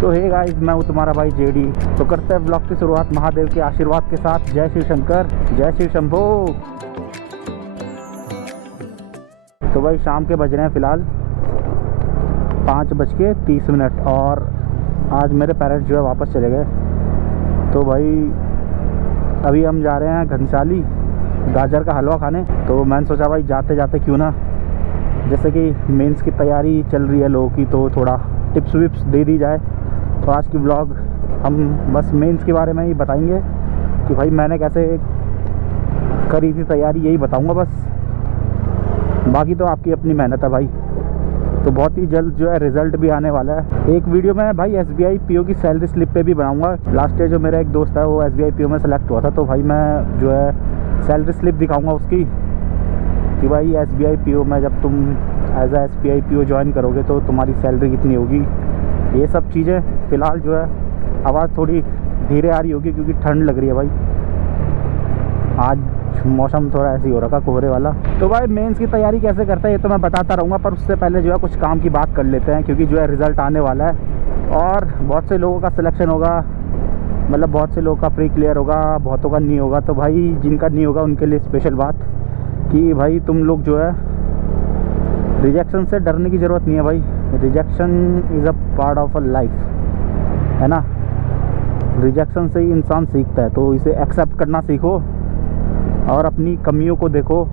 सो hey guys, मैं हूँ तुम्हारा भाई जेडी। तो करते हैं ब्लॉग की शुरुआत महादेव के आशीर्वाद के साथ। जय शिव शंकर, जय शिव शंभो। तो भाई शाम के बज रहे हैं फ़िलहाल 5:30 और आज मेरे पेरेंट्स जो है वापस चले गए। तो भाई अभी हम जा रहे हैं घनसाली गाजर का हलवा खाने। तो मैंने सोचा भाई जाते जाते क्यों ना, जैसे कि मेंस की तैयारी चल रही है लोगों की, तो थोड़ा टिप्स विप्स दे दी जाए। तो आज की व्लॉग हम बस मेंस के बारे में ही बताएंगे कि भाई मैंने कैसे करी थी तैयारी, यही बताऊंगा बस। बाकी तो आपकी अपनी मेहनत है भाई। तो बहुत ही जल्द जो है रिज़ल्ट भी आने वाला है। एक वीडियो में भाई SBI PO की सैलरी स्लिप पे भी बनाऊंगा। लास्ट ईयर जो मेरा एक दोस्त है वो SBI PO में सेलेक्ट हुआ था, तो भाई मैं जो है सैलरी स्लिप दिखाऊंगा उसकी कि भाई SBI PO में जब तुम as a SBI PO join करोगे तो तुम्हारी सैलरी कितनी होगी, ये सब चीज़ें। फ़िलहाल जो है आवाज़ थोड़ी धीरे आ रही होगी क्योंकि ठंड लग रही है भाई। आज मौसम थोड़ा ऐसे ही हो रखा कोहरे वाला। तो भाई मेंस की तैयारी कैसे करते हैं ये तो मैं बताता रहूँगा, पर उससे पहले जो है कुछ काम की बात कर लेते हैं, क्योंकि जो है रिज़ल्ट आने वाला है और बहुत से लोगों का सिलेक्शन होगा। मतलब बहुत से लोगों का प्री क्लियर होगा, बहुतों का नहीं होगा। तो भाई जिनका नहीं होगा उनके लिए स्पेशल बात कि भाई तुम लोग जो है रिजेक्शन से डरने की ज़रूरत नहीं है भाई। Rejection is a part of a life, है ना। रिजेक्शन से ही इंसान सीखता है, तो इसे एक्सेप्ट करना सीखो और अपनी कमियों को देखो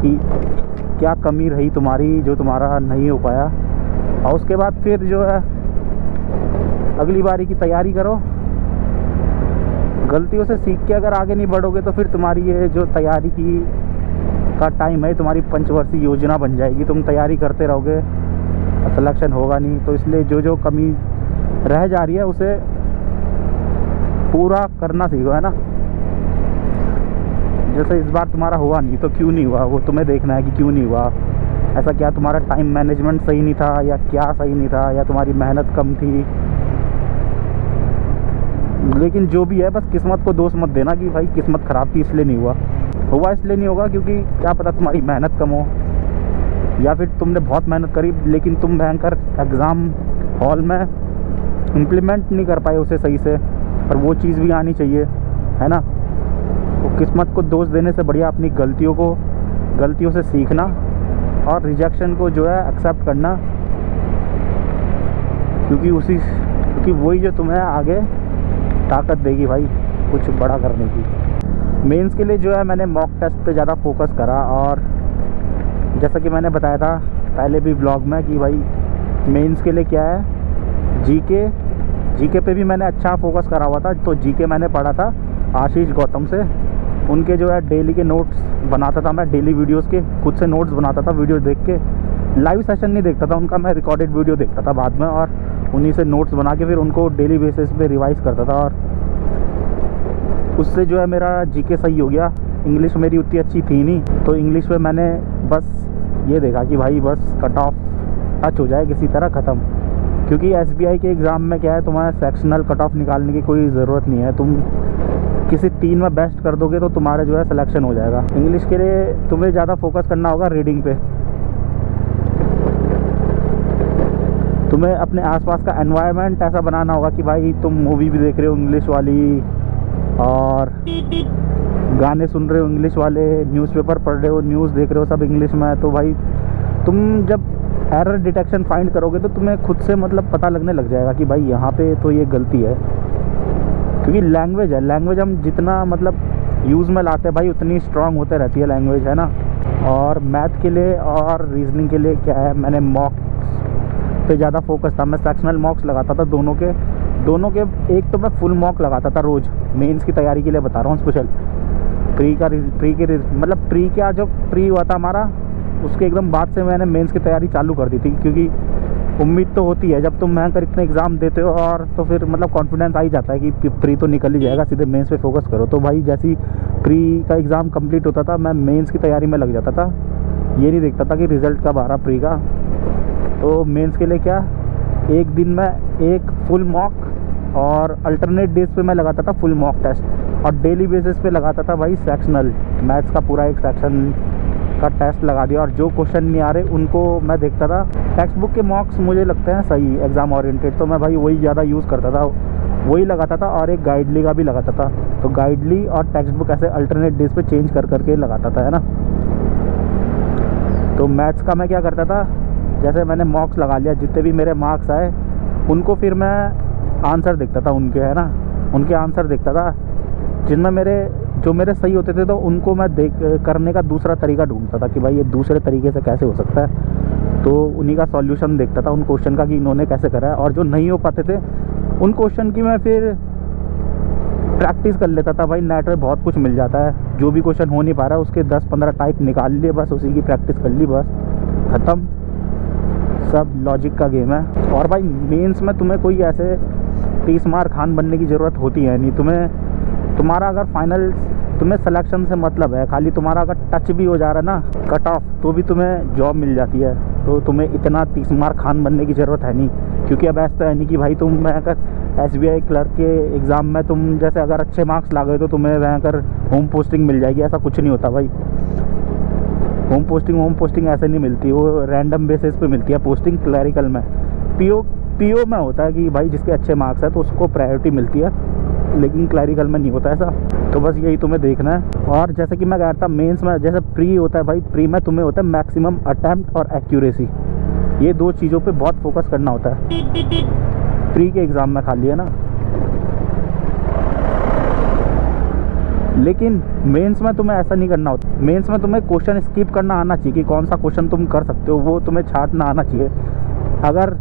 कि क्या कमी रही तुम्हारी जो तुम्हारा नहीं हो पाया, और उसके बाद फिर जो है अगली बारी की तैयारी करो। गलतियों से सीख के अगर आगे नहीं बढ़ोगे तो फिर तुम्हारी ये जो तैयारी का टाइम है तुम्हारी पंचवर्षीय योजना बन जाएगी। तुम तैयारी करते रहोगे, सिलेक्शन होगा नहीं। तो इसलिए जो जो कमी रह जा रही है उसे पूरा करना सीखो, है ना। जैसे इस बार तुम्हारा हुआ नहीं तो क्यों नहीं हुआ, वो तुम्हें देखना है कि क्यों नहीं हुआ। ऐसा क्या तुम्हारा टाइम मैनेजमेंट सही नहीं था, या क्या सही नहीं था, या तुम्हारी मेहनत कम थी। लेकिन जो भी है बस किस्मत को दोष मत देना कि भाई किस्मत ख़राब थी इसलिए नहीं हुआ। हुआ इसलिए नहीं होगा क्योंकि क्या पता तुम्हारी मेहनत कम हो, या फिर तुमने बहुत मेहनत करी लेकिन तुम भयंकर एग्ज़ाम हॉल में इम्प्लीमेंट नहीं कर पाए उसे सही से। पर वो चीज़ भी आनी चाहिए, है ना। तो किस्मत को दोष देने से बढ़िया अपनी गलतियों से सीखना और रिजेक्शन को जो है एक्सेप्ट करना, क्योंकि वही जो तुम्हें आगे ताकत देगी भाई कुछ बड़ा करने की। मेंस के लिए जो है मैंने मॉक टेस्ट पे ज़्यादा फोकस करा, और जैसा कि मैंने बताया था पहले भी व्लॉग में कि भाई मेंस के लिए क्या है, जीके पे भी मैंने अच्छा फोकस करा हुआ था। तो जीके मैंने पढ़ा था आशीष गौतम से, उनके जो है डेली के नोट्स बनाता था मैं, डेली वीडियोस के खुद से नोट्स बनाता था वीडियो देख के। लाइव सेशन नहीं देखता था उनका, मैं रिकॉर्डेड वीडियो देखता था बाद में, और उन्हीं से नोट्स बना के फिर उनको डेली बेसिस पे रिवाइज़ करता था, और उससे जो है मेरा जीके सही हो गया। इंग्लिश मेरी उतनी अच्छी थी नहीं, तो इंग्लिश में मैंने बस ये देखा कि भाई बस कट ऑफ टच हो जाए किसी तरह ख़त्म। क्योंकि SBI के एग्ज़ाम में क्या है, तुम्हारा सेक्शनल कट ऑफ निकालने की कोई ज़रूरत नहीं है। तुम किसी 3 में बेस्ट कर दोगे तो तुम्हारा जो है सिलेक्शन हो जाएगा। इंग्लिश के लिए तुम्हें ज़्यादा फोकस करना होगा रीडिंग पे। तुम्हें अपने आसपास का एनवायरनमेंट ऐसा बनाना होगा कि भाई तुम मूवी भी देख रहे हो इंग्लिश वाली, और गाने सुन रहे हो इंग्लिश वाले, न्यूज़पेपर पढ़ रहे हो, न्यूज़ देख रहे हो, सब इंग्लिश में है। तो भाई तुम जब एरर डिटेक्शन फाइंड करोगे तो तुम्हें खुद से मतलब पता लगने लग जाएगा कि भाई यहाँ पे तो ये गलती है। क्योंकि लैंग्वेज है, लैंग्वेज हम जितना मतलब यूज़ में लाते हैं भाई उतनी स्ट्रांग होते रहती है लैंग्वेज, है ना। और मैथ के लिए और रीजनिंग के लिए क्या है, मैंने मॉक्स पे ज़्यादा फोकस था। मैं सेक्शनल मॉक्स लगाता था दोनों के। एक तो मैं फुल मॉक लगाता था रोज़, मेंस की तैयारी के लिए बता रहा हूँ स्पेशल। प्री का जो प्री हुआ था हमारा, उसके एकदम बाद से मैंने मेंस की तैयारी चालू कर दी थी। क्योंकि उम्मीद तो होती है जब तुम भयंकर इतने एग्ज़ाम देते हो, और तो फिर मतलब कॉन्फिडेंस आ ही जाता है कि प्री तो निकल ही जाएगा, सीधे मेंस पे फोकस करो। तो भाई जैसे प्री का एग्ज़ाम कंप्लीट होता था मैं मेंस की तैयारी में लग जाता था, ये नहीं देखता था कि रिज़ल्ट कब आ रहा प्री का। तो मेंस के लिए क्या, एक दिन में एक फुल मॉक, और अल्टरनेट डेज पे मैं लगाता था फुल मॉक टेस्ट, और डेली बेसिस पे लगाता था भाई सेक्शनल मैथ्स का पूरा एक सेक्शन का टेस्ट लगा दिया और जो क्वेश्चन नहीं आ रहे उनको मैं देखता था। टेक्स्ट बुक के मॉक्स मुझे लगते हैं सही एग्ज़ाम ओरिएंटेड, तो मैं भाई वही ज़्यादा यूज़ करता था, वही लगाता था। और एक गाइडली का भी लगाता था, तो गाइडली और टेक्स्ट बुक ऐसे अल्टरनेट डेज पे चेंज कर करके लगाता था, है ना। तो मैथ्स का मैं क्या करता था, जैसे मैंने मॉक्स लगा लिया, जितने भी मेरे मार्क्स आए उनको फिर मैं आंसर देखता था उनके, है ना, उनके आंसर देखता था, जिनमें मेरे सही होते थे तो उनको मैं करने का दूसरा तरीका ढूंढता था कि भाई ये दूसरे तरीके से कैसे हो सकता है। तो उन्हीं का सॉल्यूशन देखता था उन क्वेश्चन का कि इन्होंने कैसे करा है, और जो नहीं हो पाते थे उन क्वेश्चन की मैं फिर प्रैक्टिस कर लेता था। भाई नेट में बहुत कुछ मिल जाता है, जो भी क्वेश्चन हो नहीं पा रहा है उसके 10-15 टाइप निकाल लिए, बस उसी की प्रैक्टिस कर ली, बस ख़त्म। सब लॉजिक का गेम है। और भाई मेंस में तुम्हें कोई ऐसे 30 मार खान बनने की ज़रूरत होती है नहीं। तुम्हारा अगर फाइनल तुम्हें सिलेक्शन से मतलब है, खाली तुम्हारा अगर टच भी हो जा रहा है ना कट ऑफ, तो भी तुम्हें जॉब मिल जाती है। तो तुम्हें इतना 30 मार खान बनने की ज़रूरत है नहीं, क्योंकि अब ऐसा तो है नहीं कि भाई तुम अगर SBI क्लर्क के एग्ज़ाम में तुम जैसे अगर अच्छे मार्क्स ला गए तो तुम्हें वहाँ कर होम पोस्टिंग मिल जाएगी, ऐसा कुछ नहीं होता भाई। होम पोस्टिंग ऐसे नहीं मिलती, वो रैंडम बेसिस पे मिलती है पोस्टिंग। क्लैरिकल में पीओ में होता है कि भाई जिसके अच्छे मार्क्स है तो उसको प्रायोरिटी मिलती है, लेकिन क्लैरिकल में नहीं होता ऐसा। तो बस यही तुम्हें देखना है। और जैसे कि मैं कह रहा था मेंस में जैसे प्री होता है भाई, प्री में तुम्हें होता है मैक्सिमम अटैम्प्ट और एक्यूरेसी, ये दो चीज़ों पे बहुत फोकस करना होता है प्री के एग्ज़ाम में खाली, है ना। लेकिन मेंस में तुम्हें ऐसा नहीं करना होता। मेंस में तुम्हें क्वेश्चन स्किप करना आना चाहिए कि कौन सा क्वेश्चन तुम कर सकते हो, वो तुम्हें छांटना आना चाहिए। अगर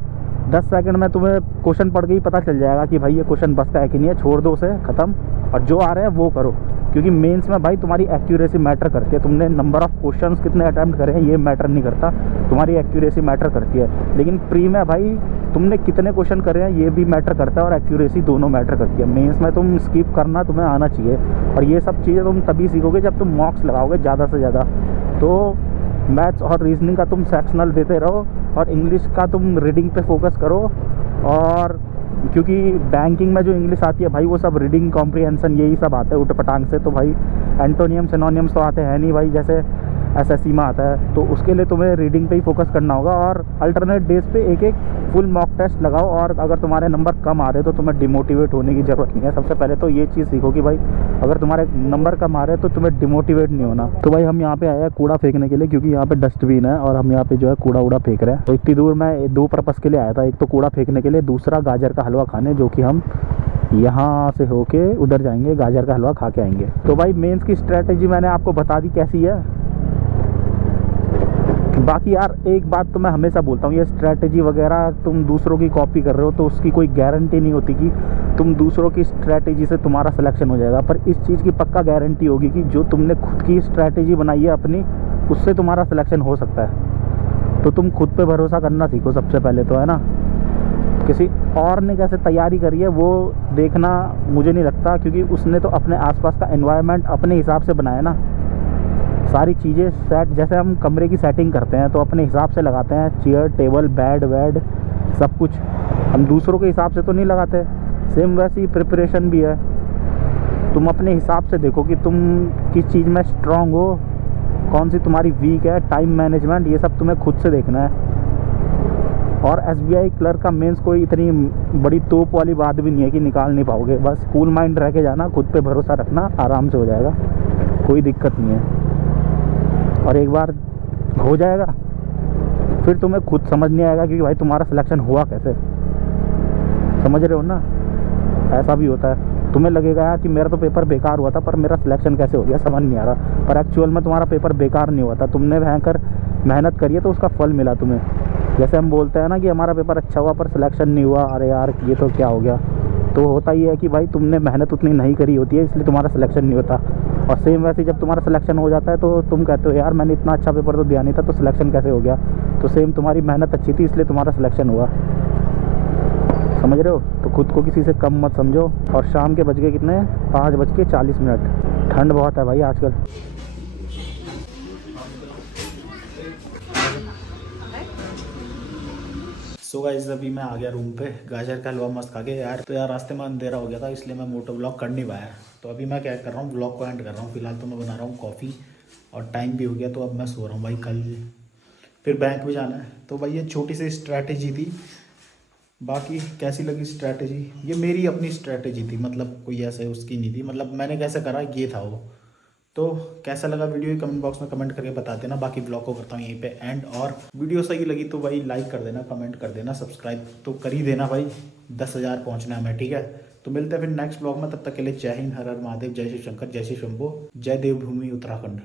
10 सेकंड में तुम्हें क्वेश्चन पढ़ के ही पता चल जाएगा कि भाई ये क्वेश्चन बस का है कि नहीं है, छोड़ दो उसे, ख़त्म, और जो आ रहा है वो करो। क्योंकि मेंस में भाई तुम्हारी एक्यूरेसी मैटर करती है। तुमने नंबर ऑफ क्वेश्चंस कितने अटैम्प्ट करे हैं ये मैटर नहीं करता, तुम्हारी एक्यूरेसी मैटर करती है। लेकिन प्री में भाई तुमने कितने क्वेश्चन करे हैं ये भी मैटर करता है, और एक्यूरेसी दोनों मैटर करती है। मेंस में तुम स्किप करना तुम्हें आना चाहिए, और ये सब चीज़ें तुम तभी सीखोगे जब तुम मॉक्स लगाओगे ज़्यादा से ज़्यादा। तो मैथ्स और रीजनिंग का तुम सेक्शनल देते रहो, और इंग्लिश का तुम रीडिंग पे फोकस करो। और क्योंकि बैंकिंग में जो इंग्लिश आती है भाई वो सब रीडिंग कॉम्प्रिहेंशन यही सब आता है उटपटांग से, तो भाई एंटोनियम सिनोनियम्स तो आते हैं नहीं भाई, जैसे SSC में आता है। तो उसके लिए तुम्हें रीडिंग पे ही फोकस करना होगा, और अल्टरनेट डेज पे एक एक फुल मॉक टेस्ट लगाओ। और अगर तुम्हारे नंबर कम आ रहे तो तुम्हें डिमोटिवेट होने की ज़रूरत नहीं है। सबसे पहले तो ये चीज़ सीखो कि भाई अगर तुम्हारे नंबर कम आ रहे हैं तो तुम्हें डिमोटिवेट नहीं होना। तो भाई हम यहाँ पे आए हैं कूड़ा फेंकने के लिए, क्योंकि यहाँ पे डस्टबिन है और हम यहाँ पे जो है कूड़ा फेंक रहे हैं। तो इतनी दूर मैं 2 पर्पज़ के लिए आया था, एक तो कूड़ा फेंकने के लिए, दूसरा गाजर का हलवा खाने, जो कि हम यहाँ से होके उधर जाएंगे, गाजर का हलवा खा के आएंगे। तो भाई मेंस की स्ट्रैटेजी मैंने आपको बता दी कैसी है। बाकी यार एक बात तो मैं हमेशा बोलता हूँ, ये स्ट्रैटेजी वगैरह तुम दूसरों की कॉपी कर रहे हो तो उसकी कोई गारंटी नहीं होती कि तुम दूसरों की स्ट्रैटेजी से तुम्हारा सिलेक्शन हो जाएगा। पर इस चीज़ की पक्का गारंटी होगी कि जो तुमने खुद की स्ट्रैटेजी बनाई है अपनी, उससे तुम्हारा सिलेक्शन हो सकता है। तो तुम खुद पे भरोसा करना सीखो सबसे पहले तो, है ना। किसी और ने कैसे तैयारी करी है वो देखना मुझे नहीं लगता, क्योंकि उसने तो अपने आसपास का एनवायरनमेंट अपने हिसाब से बनाया ना। सारी चीज़ें सेट, जैसे हम कमरे की सेटिंग करते हैं तो अपने हिसाब से लगाते हैं, चेयर टेबल बेड वेड सब कुछ हम दूसरों के हिसाब से तो नहीं लगाते। सेम वैसी ही प्रिपरेशन भी है, तुम अपने हिसाब से देखो कि तुम किस चीज़ में स्ट्रांग हो, कौन सी तुम्हारी वीक है, टाइम मैनेजमेंट, ये सब तुम्हें खुद से देखना है। और SBI क्लर्क का मेंस कोई इतनी बड़ी तोप वाली बात भी नहीं है कि निकाल नहीं पाओगे। बस कूल माइंड रह के जाना, खुद पे भरोसा रखना, आराम से हो जाएगा, कोई दिक्कत नहीं है। और एक बार हो जाएगा फिर तुम्हें खुद समझ नहीं आएगा कि भाई तुम्हारा सिलेक्शन हुआ कैसे, समझ रहे हो ना। ऐसा भी होता है, तुम्हें लगेगा यार कि मेरा तो पेपर बेकार हुआ था पर मेरा सिलेक्शन कैसे हो गया, समझ नहीं आ रहा। पर एक्चुअल में तुम्हारा पेपर बेकार नहीं हुआ था, तुमने भयंकर मेहनत करी है तो उसका फल मिला तुम्हें। जैसे हम बोलते हैं ना कि हमारा पेपर अच्छा हुआ पर सिलेक्शन नहीं हुआ, अरे यार ये तो क्या हो गया, तो होता ही है कि भाई तुमने मेहनत उतनी नहीं करी होती है, इसलिए तुम्हारा सिलेक्शन नहीं होता। और सेम वैसे जब तुम्हारा सिलेक्शन हो जाता है तो तुम कहते हो यार मैंने इतना अच्छा पेपर तो दिया नहीं था तो सिलेक्शन कैसे हो गया। तो सेम तुम्हारी मेहनत अच्छी थी इसलिए तुम्हारा सिलेक्शन हुआ, समझ रहे हो। तो खुद को किसी से कम मत समझो। और शाम के बज गए कितने, 5:40। ठंड बहुत है भाई आजकल। सो गाइस अभी मैं आ गया रूम पे, गाजर का हलवा मस्त खा के यार। तो यार रास्ते में अंधेरा हो गया था इसलिए मैं मोटो ब्लॉग कर नहीं पाया। तो अभी मैं क्या कर रहा हूँ, ब्लॉग को एंड कर रहा हूँ। फिलहाल तो मैं बना रहा हूँ कॉफ़ी, और टाइम भी हो गया, तो अब मैं सो रहा हूँ भाई। कल फिर बैंक भी जाना है। तो भाई ये छोटी सी स्ट्रैटेजी थी। बाकी कैसी लगी स्ट्रैटेजी, ये मेरी अपनी स्ट्रैटेजी थी, मतलब कोई ऐसे उसकी नहीं थी, मतलब मैंने कैसे करा ये था वो। तो कैसा लगा वीडियो, कमेंट बॉक्स में कमेंट करके बता देना। बाकी ब्लॉग को करता हूँ यहीं पे एंड, और वीडियो सही लगी तो भाई लाइक कर देना, कमेंट कर देना, सब्सक्राइब तो कर ही देना भाई। 10,000 पहुँचना है हमें, ठीक है। तो मिलते हैं फिर नेक्स्ट ब्लॉग में, तब तक के लिए जय हिंद, हर हर महादेव, जय श्री शंकर, जय श्री शंभो, जय देवभूमि उत्तराखंड।